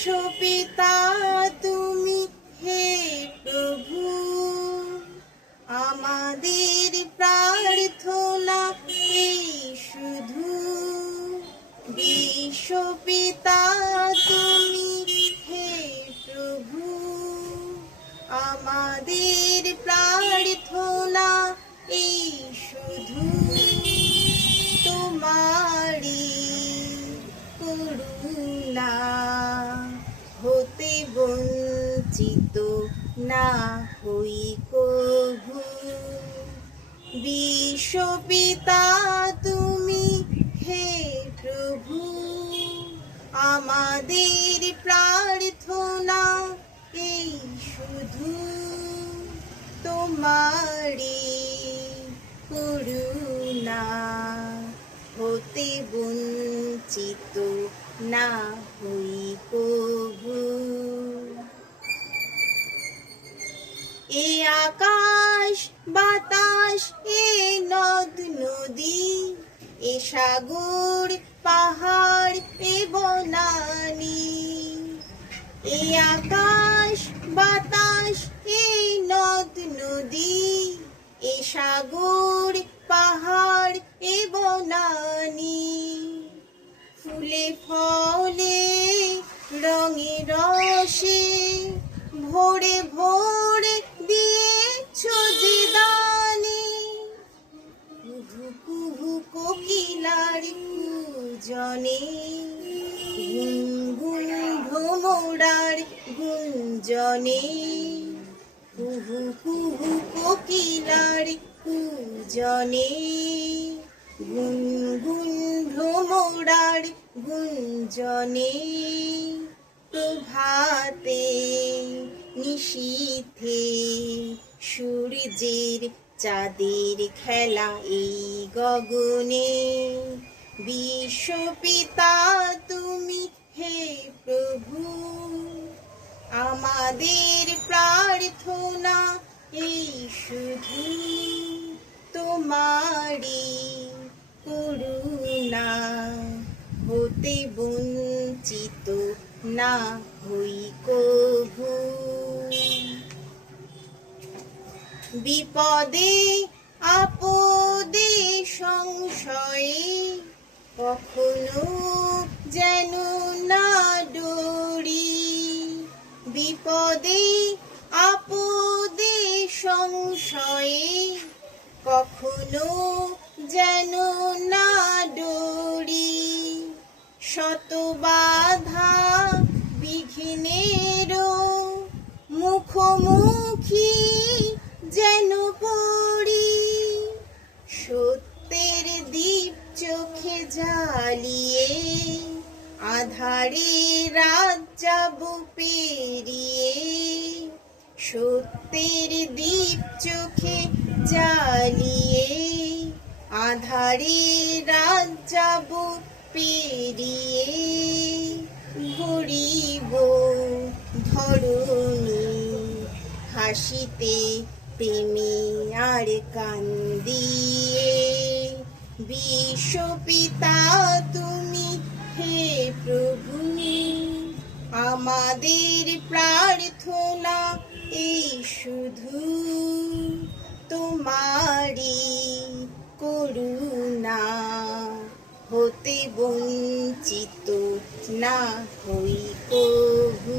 বিশ্বপিতা তুমি হে প্রভু, আমাদের প্রার্থনা এই শুধু। বিশ্বপিতা তুমি হে প্রভু, আমাদের প্রার্থনা এই শুধু। তোমারি করুণা হতে বঞ্চিত না হই কভু। বিশ্বপিতা তুমি হে প্রভু, আমাদের প্রার্থনা এই শুধু। তোমারি করুণা হতে বঞ্চিত না হই কভু। এ আকাশ বাতাস এ নদ নদী, এ সাগর পাহাড় এ বনানী। এ আকাশ বাতাস এ নদ নদী, এ সাগর পাহাড় এ বনানী। ফুলে ফলে রঙে রসে ভরে ভরে দিয়েছ যে দানে। কুহু কুহু কোকিলার কুজনে, গুনগুন ভ্রমরার গুঞ্জনে। কুহু কুহু কোকিলার কুজনে, গুনগুন ভ্রমরার গুঞ্জনে। প্রভাতে নিশীথে সূর্যের চাঁদের খেলা এই গগনে। বিশ্বপিতা তুমি হে প্রভু, আমাদের প্রার্থনা এই শুধু। তোমারি করুণা হতে বঞ্চিত না হই কভু। বিপদে আপদে সংশয়ে কখনো যেন না ডরি। বিপদে আপদে সংশয়ে কখনো যেন না ডরি। শত বাধা বিঘ্নেরও মুখোমুখি যেন পড়ি। সত্যের দীপ চোখে জ্বালিয়ে আধারে রাত যাব পেরিয়ে। সত্যের দীপ চোখে জ্বালিয়ে আধারে রাত যাব পেরিয়ে। ভরিব ধরণী হাসিতে প্রেমে আর কান্দিয়ে। বিশ্বপিতা তুমি হে প্রভু, আমাদের প্রার্থনা এই শুধু। তোমারি করুণা হতে বঞ্চিত না হই কভু।